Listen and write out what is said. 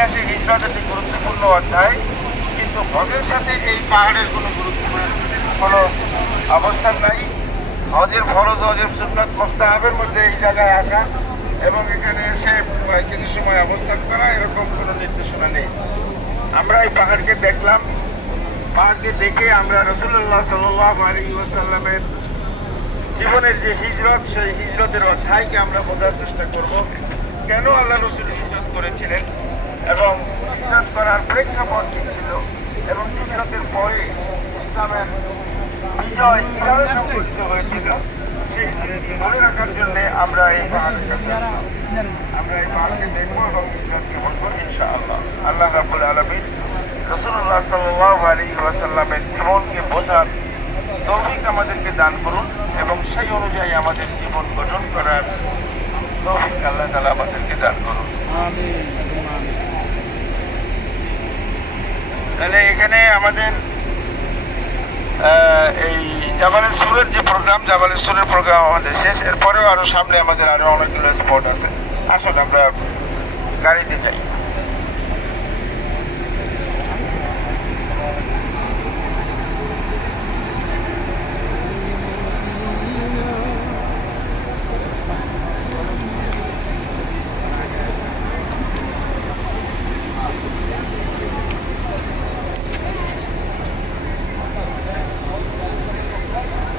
ইতিহাসে হিজরত একটি গুরুত্বপূর্ণ অধ্যায়, কিন্তু হজের সাথে এই পাহাড়ের কোনো গুরুত্বপূর্ণ কোনো অবস্থান নাই। হজের ফরজ, হজের সুন্নাত, মুস্তাহাবের মধ্যে এই জায়গায় আসা এবং এখানে এসে কিছু সময় অবস্থান করা এরকম কোনো নির্দেশনা নেই। আমরা এই পাহাড়কে দেখলাম, পাহাড়কে দেখে আমরা রাসূলুল্লাহ সাল্লাল্লাহু আলাইহি ওয়াসাল্লামের জীবনের যে হিজরত, সেই হিজরতের অধ্যায়কে আমরা বোঝার চেষ্টা করব। কেন আল্লাহ রাসূল হিজরত করেছিলেন এবং হিজরত করার প্রেক্ষাপট কী ছিল এবং হিজরতের পরে ইসলামের বিজয় কিভাবে সংঘটিত হয়েছিল, সেই জিনিসটি মনে রাখার জন্য আমরা এই পাহাড়ের কাছে আসলাম। আমরা এই পাহাড়কে দেখবো এবং হিজরতকে বলবো ইনশাআল্লাহ। আল্লাহ রাব্বুল আলামিন রাসূলুল্লাহ সাল্লাল্লাহু আলাইহি ওয়াসাল্লামের জীবনকে বোঝার তৌফিক আমাদেরকে দান করুন এবং সেই অনুযায়ী আমাদের জীবন গঠন করার তৌফিক আল্লাহ তাআলা আমাদেরকে দান করুন। তাহলে এখানে আমাদের এই জাবালের সুরের যে প্রোগ্রাম, জাবালের সুরের প্রোগ্রাম আমাদের শেষ। এরপরেও আরো সামনে আমাদের আরো অনেকগুলো স্পট আছে। আসুন আমরা গাড়িতে যাই।